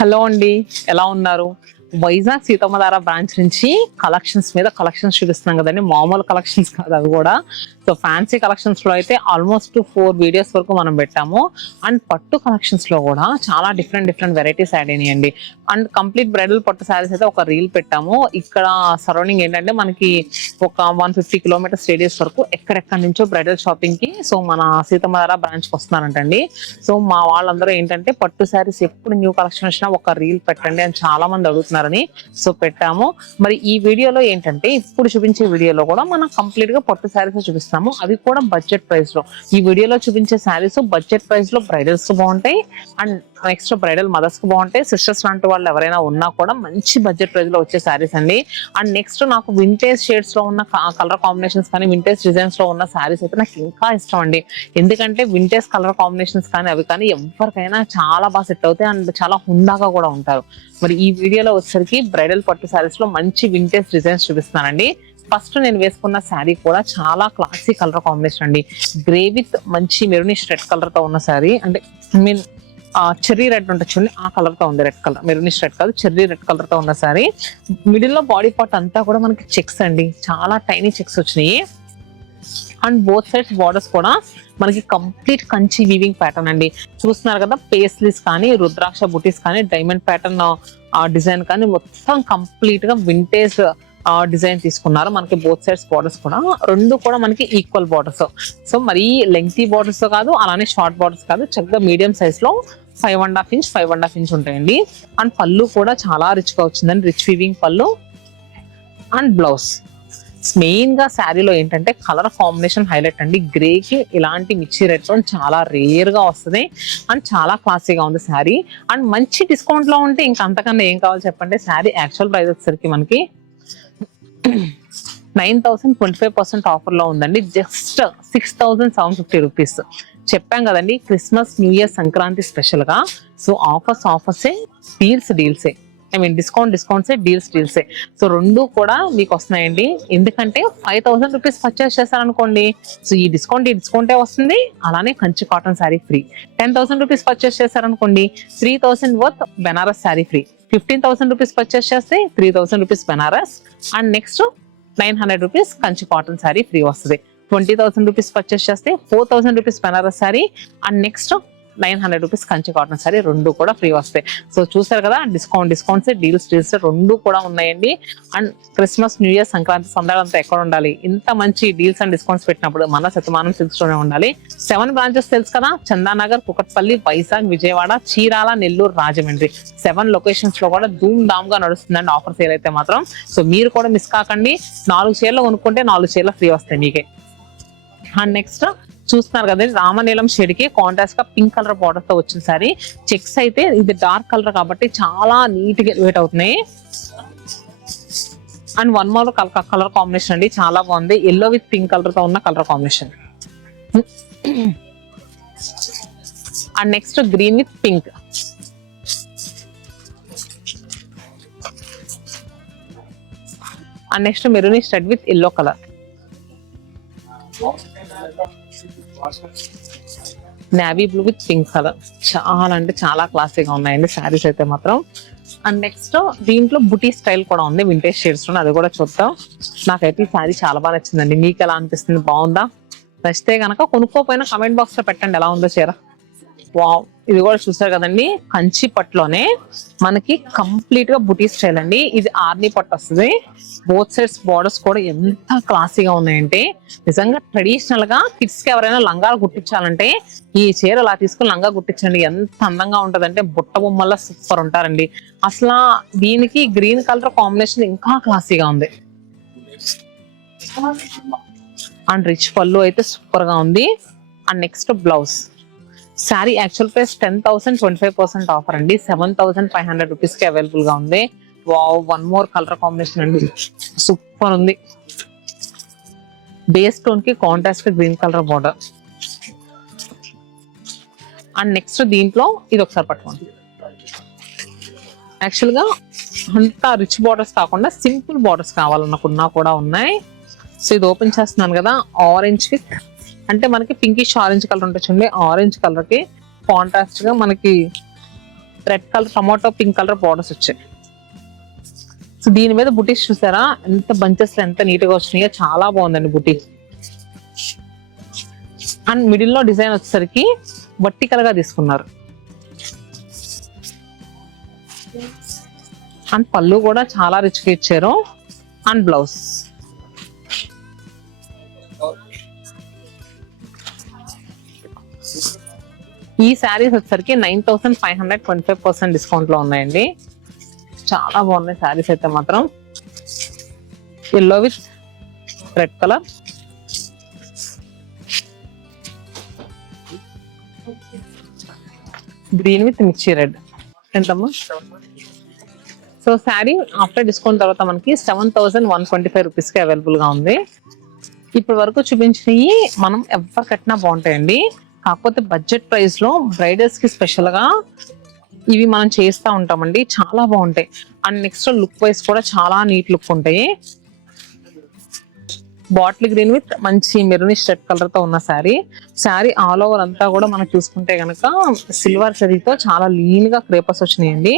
Hello అండి, ఎలా ఉన్నారు? వైజాగ్ సీతమ్మధార బ్రాంచ్ నుంచి కలెక్షన్స్ మీద కలెక్షన్స్ చూపిస్తున్నాం కదండి. మామూలు కలెక్షన్స్ కాదు అవి కూడా. సో ఫ్యాన్సీ కలెక్షన్స్ లో అయితే ఆల్మోస్ట్ 4 వీడియోస్ వరకు మనం పెట్టాము. అండ్ పట్టు కలెక్షన్స్ లో కూడా చాలా డిఫరెంట్ వెరైటీస్ యాడ్ అయినాయండి. అండ్ కంప్లీట్ బ్రైడల్ పట్టు శారీస్ అయితే ఒక రీల్ పెట్టాము. ఇక్కడ సరౌండింగ్ ఏంటంటే మనకి ఒక 150 కిలోమీటర్స్ రేడియస్ వరకు ఎక్కడెక్కడి నుంచో బ్రైడల్ షాపింగ్ కి సో మన సీతమ్మధార బ్రాంచ్ కి వస్తున్నారంటండి. సో మా వాళ్ళందరూ ఏంటంటే పట్టు శారీస్ ఎప్పుడు న్యూ కలెక్షన్ వచ్చినా ఒక రీల్ పెట్టండి అని చాలా మంది అడుగుతున్నారని సో పెట్టాము. మరి ఈ వీడియోలో ఏంటంటే ఇప్పుడు చూపించే వీడియోలో కూడా మనం కంప్లీట్ గా పట్టు శారీస్ చూపిస్తాము. అవి కూడా బడ్జెట్ ప్రైస్ లో. ఈ వీడియోలో చూపించే శారీస్ బడ్జెట్ ప్రైస్ లో బ్రైడల్స్ బాగుంటాయి. అండ్ నెక్స్ట్ బ్రైడల్ మదర్స్ కు బాగుంటాయి. సిస్టర్స్ లాంటి వాళ్ళు ఎవరైనా ఉన్నా కూడా మంచి బడ్జెట్ ప్రైస్ లో వచ్చే శారీస్ అండి. అండ్ నెక్స్ట్ నాకు వింటేజ్ షేడ్స్ లో ఉన్న కలర్ కాంబినేషన్స్ కానీ వింటేజ్ డిజైన్స్ లో ఉన్న శారీస్ అయితే నాకు ఇంకా ఇష్టం అండి. ఎందుకంటే వింటేజ్ కలర్ కాంబినేషన్స్ కానీ అవి కానీ ఎవరికైనా చాలా బాగా సెట్ అవుతాయి అండ్ చాలా హుందాగా కూడా ఉంటారు. మరి ఈ వీడియోలో వచ్చేసరికి బ్రైడల్ పట్టు శారీస్ లో మంచి వింటేజ్ డిజైన్స్ చూపిస్తున్నానండి. ఫస్ట్ నేను వేసుకున్న శారీ కూడా చాలా క్లాసీ కలర్ కాంబినేషన్ అండి. గ్రే విత్ మంచి మెరూనిష్ రెడ్ కలర్ తో ఉన్న శారీ, అంటే మీన్ చెర్రీ రెడ్ ఉంటుంది చూడండి, ఆ కలర్ తో ఉంది. రెడ్ కలర్, మెరూనిష్ రెడ్ కాదు, చెర్రీ రెడ్ కలర్ తో ఉన్న శారీ. మిడిల్ లో బాడీ పార్ట్ అంతా కూడా మనకి చెక్స్ అండి, చాలా టైనీ చెక్స్ వచ్చినాయి. అండ్ బోత్ సైడ్స్ బార్డర్స్ కూడా మనకి కంప్లీట్ కంచి వీవింగ్ ప్యాటర్న్ అండి. చూస్తున్నారు కదా, పేస్లీస్ కానీ రుద్రాక్ష బుటీస్ కానీ డైమండ్ ప్యాటర్న్ డిజైన్ కానీ మొత్తం కంప్లీట్ గా వింటేజ్ డిజైన్ తీసుకున్నారు. మనకి బోత్ సైడ్స్ బార్డర్స్ కూడా రెండు కూడా మనకి ఈక్వల్ బార్డర్స్. సో మరీ లెంగ్తీ బార్డర్స్ కాదు, అలానే షార్ట్ బార్డర్స్ కాదు, చక్కగా మీడియం సైజ్ లో 5.5 ఇంచ్ ఉంటాయండి. అండ్ పళ్ళు కూడా చాలా రిచ్ గా వచ్చిందండి, రిచ్ వీవింగ్ పళ్ళు. అండ్ బ్లౌజ్ మెయిన్ గా శారీలో ఏంటంటే కలర్ కాంబినేషన్ హైలైట్ అండి. గ్రే కి ఇలాంటి మిర్చి రెడ్ టోన్ చాలా రేర్ గా వస్తుంది అండ్ చాలా క్లాసీగా ఉంది శారీ. అండ్ మంచి డిస్కౌంట్ లో ఉంటే ఇంకా అంతకన్నా ఏం కావాలి చెప్పండి. శారీ యాక్చువల్ ప్రైస్ వచ్చేసరికి మనకి 9,025% ఆఫర్ లో ఉందండి. Just 6,750 rupees. చెప్పాం కదండి, Christmas new year Sankranti special గా. సో ఆఫర్సే, డీల్సే, ఐ మీన్ డిస్కౌంట్సే, డీల్సే. సో రెండు కూడా మీకు వస్తున్నాయండి. ఎందుకంటే 5,000 రూపీస్ పర్చేస్ చేశారనుకోండి, సో ఈ డిస్కౌంటే వస్తుంది. అలానే Kanchi cotton sari free. 10,000 rupees purchase చేశారనుకోండి, 3,000 worth Banaras sari free. 15,000 rupees purchase చేస్తే 3,000 rupees Banaras. And next 900 rupees Kanchi cotton sari free వస్తుంది. 20,000 రూపీస్ పర్చేస్ చేస్తే 4,000 rupees Banaras sari and next 900 rupees Kanchi cotton sari రెండు కూడా ఫ్రీ వస్తాయి. సో చూసారు కదా, డిస్కౌంట్స్ డీల్స్ రెండు కూడా ఉన్నాయండి. And Christmas new year Sankranti సందర్భంతో ఎక్కడ ఉండాలి, ఇంత మంచి డీల్స్ అండ్ డిస్కౌంట్స్ పెట్టినప్పుడు మన సతమానం సిల్క్స్ లోనే ఉండాలి. 7 బ్రాంచెస్ తెలుసు కదా, చందానగర్, కుకట్పల్లి, వైజాగ్, విజయవాడ, చీరాల, నెల్లూరు, రాజమండ్రి 7 లొకేషన్స్ లో కూడా ధూమ్ ధామ్ గా నడుస్తుందండి ఆఫర్ సేల్ అయితే మాత్రం. సో మీరు కూడా మిస్ కాకండి. 4 చీరలు కొనుక్కుంటే 4 చీరలు ఫ్రీ వస్తాయి మీకే. అండ్ నెక్స్ట్ చూస్తున్నారు కదండి, రామనీలం షేడ్ కి కాంట్రాస్ట్ గా పింక్ కలర్ బార్డర్ తో వచ్చిన సారీ. చెక్స్ అయితే ఇది డార్క్ కలర్ కాబట్టి చాలా నీట్ గా వెయిట్ అవుతున్నాయి. And one more colour combination అండి, చాలా బాగుంది. ఎల్లో విత్ పింక్ కలర్ తో ఉన్న colour combination. And next green with pink. And next maroonish red with yellow colour. Navy blue with pink colour. చాలా అంటే చాలా క్లాసీగా ఉన్నాయండి శారీస్ అయితే మాత్రం. అండ్ నెక్స్ట్ దీంట్లో బుటీ స్టైల్ కూడా ఉంది వింటేజ్ షేడ్స్ లో, అది కూడా చూద్దాం. నాకైతే ఈ శారీ చాలా బాగా నచ్చిందండి. మీకు ఎలా అనిపిస్తుంది? బాగుందా? నచ్చితే కనుక కొనుక్కోపోయినా కమెంట్ బాక్స్ లో పెట్టండి ఎలా ఉందో చీర. వావ్, ఇది కూడా చూసారు కదండి, కంచి పట్టులోనే మనకి కంప్లీట్ గా బుటీ స్టైల్ అండి. ఇది ఆర్నీ పట్టు వస్తుంది. బోత్ సైడ్స్ బార్డర్స్ కూడా ఎంత క్లాసీగా ఉన్నాయంటే నిజంగా ట్రెడిషనల్ గా కిడ్స్ కి ఎవరైనా లంగాలు కుట్టించాలంటే ఈ చీర అలా తీసుకుని లంగా కుట్టించండి. ఎంత అందంగా ఉంటదంటే బుట్ట బొమ్మల్లా సూపర్ ఉంటారండి. అసలు దీనికి గ్రీన్ కలర్ కాంబినేషన్ ఇంకా క్లాసీగా ఉంది. అండ్ రిచ్ పళ్ళు అయితే సూపర్ గా ఉంది. And next blouse. Sari actual price 10,025% offer అండి. 7,500 రూపీస్ కి అవైలబుల్ గా ఉంది. Wow, one more colour combination అండి, సూపర్ ఉంది. బేస్ టోన్ కి కాంట్రాస్ట్ కి green colour border. And next దీంట్లో ఇది ఒకసారి పట్టుకోండి. యాక్చువల్ గా అంత రిచ్ బార్డర్స్ కాకుండా సింపుల్ బార్డర్స్ కావాలనుకున్నా కూడా ఉన్నాయి. సో ఇది ఓపెన్ చేస్తున్నాను కదా, ఆరెంజ్ విత్ అంటే మనకి పింకిష్ ఆరెంజ్ కలర్ ఉంటుంది చూడండి. ఆరెంజ్ కలర్ కి కాంట్రాస్ట్ గా మనకి red colour tomato pink colour borders వచ్చాయి. సో దీని మీద బుటీస్ చూసారా ఎంత బంచెస్ లో ఎంత నీట్ గా వచ్చినాయో, చాలా బాగుందండి బుటీ. అండ్ మిడిల్ లో డిజైన్ వచ్చేసరికి వర్టికల్ గా తీసుకున్నారు. అండ్ పళ్ళు కూడా చాలా రిచ్ గా ఇచ్చారు. అండ్ బ్లౌజ్ ఈ శారీస్ వచ్చేసరికి 9,525% డిస్కౌంట్ లో ఉన్నాయండి. చాలా బాగున్నాయి శారీస్ అయితే మాత్రం. Yellow with red colour, green with మిర్చి రెడ్. ఎంతమ్మా? సో శారీ ఆఫ్టర్ డిస్కౌంట్ తర్వాత మనకి 7,125 రూపీస్ కి అవైలబుల్ గా ఉంది. ఇప్పటి వరకు చూపించినవి మనం ఎవరు కట్టినా బాగుంటాయండి. కాకపోతే బడ్జెట్ ప్రైస్ లో బ్రైడల్స్ కి స్పెషల్ గా ఇవి మనం చేస్తూ ఉంటామండి. చాలా బాగుంటాయి. అండ్ నెక్స్ట్ లుక్ వైజ్ కూడా చాలా నీట్ లుక్ ఉంటాయి. బాటిల్ గ్రీన్ విత్ మంచి మెరూనిష్ రెడ్ కలర్ తో ఉన్న శారీ ఆల్ ఓవర్ అంతా కూడా మనం చూసుకుంటే కనుక సిల్వర్ జరీతో చాలా లీన్ గా క్రేపర్స్ వచ్చినాయండి.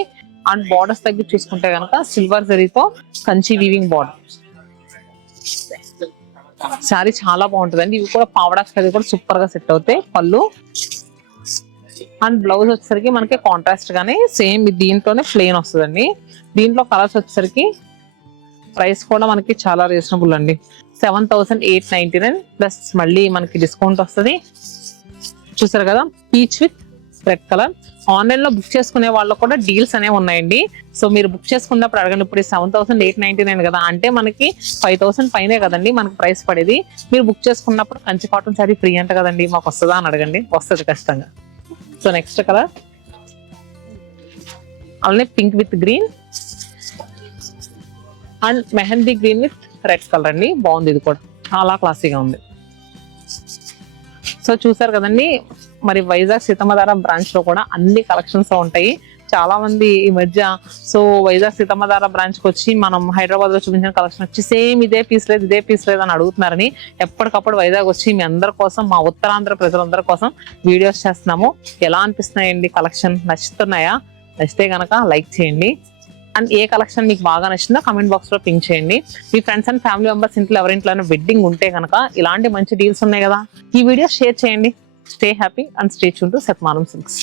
అండ్ బార్డర్స్ తగ్గి చూసుకుంటే కనుక సిల్వర్ జరీతో కంచి వీవింగ్ బార్డర్. శారీ చాలా బాగుంటుందండి. ఇవి కూడా పావడాస్ అది కూడా సూపర్ గా సెట్ అవుతాయి. పళ్ళు అండ్ బ్లౌజ్ వచ్చేసరికి మనకి కాంట్రాస్ట్ గానే సేమ్ దీంట్లోనే ప్లెయిన్ వస్తుందండి. దీంట్లో కలర్స్ వచ్చేసరికి ప్రైస్ కూడా మనకి చాలా రీజనబుల్ అండి. 7,899 ప్లస్ మళ్ళీ మనకి డిస్కౌంట్ వస్తుంది. చూసారు కదా peach with red colour. Online లో బుక్ చేసుకునే వాళ్ళకు కూడా డీల్స్ అనేవి ఉన్నాయండి. సో మీరు బుక్ చేసుకున్నప్పుడు అడగండి. ఇప్పుడు 7,899 కదా అంటే మనకి 5,000 పైనే కదండి మనకి ప్రైస్ పడేది. మీరు బుక్ చేసుకున్నప్పుడు కంచి కాటన్ శారీ ఫ్రీ అంట కదండి, మాకు వస్తుందా అని అడగండి. వస్తుంది ఖచ్చితంగా. సో నెక్స్ట్ కలర్ అలానే pink with green and mehndi green with red colour అండి. బాగుంది, ఇది కూడా చాలా క్లాసీగా ఉంది. సో చూసారు కదండి, మరి వైజాగ్ సీతమ్మధార బ్రాంచ్ లో కూడా అన్ని కలెక్షన్స్ ఉంటాయి. చాలా మంది ఈ మధ్య సో వైజాగ్ సీతమ్మధార బ్రాంచ్ కి వచ్చి మనం హైదరాబాద్ లో చూపించిన కలెక్షన్ వచ్చి సేమ్ ఇదే పీస్ లేదు అని అడుగుతున్నారని ఎప్పటికప్పుడు వైజాగ్ వచ్చి మీ అందరి కోసం, మా ఉత్తరాంధ్ర ప్రజలందరి కోసం వీడియోస్ చేస్తున్నాము. ఎలా అనిపిస్తున్నాయండి కలెక్షన్? నచ్చుతున్నాయా? నచ్చితే కనుక లైక్ చేయండి. అండ్ ఏ కలెక్షన్ మీకు బాగా నచ్చిందో కమెంట్ బాక్స్ లో పింక్ చేయండి. మీ ఫ్రెండ్స్ అండ్ ఫ్యామిలీ మెంబర్స్ ఇంట్లో ఎవరింట్లోనే వెడ్డింగ్ ఉంటే కనుక ఇలాంటి మంచి డీల్స్ ఉన్నాయి కదా, ఈ వీడియో షేర్ చేయండి. Stay happy and stay tune to Shatamanam silks.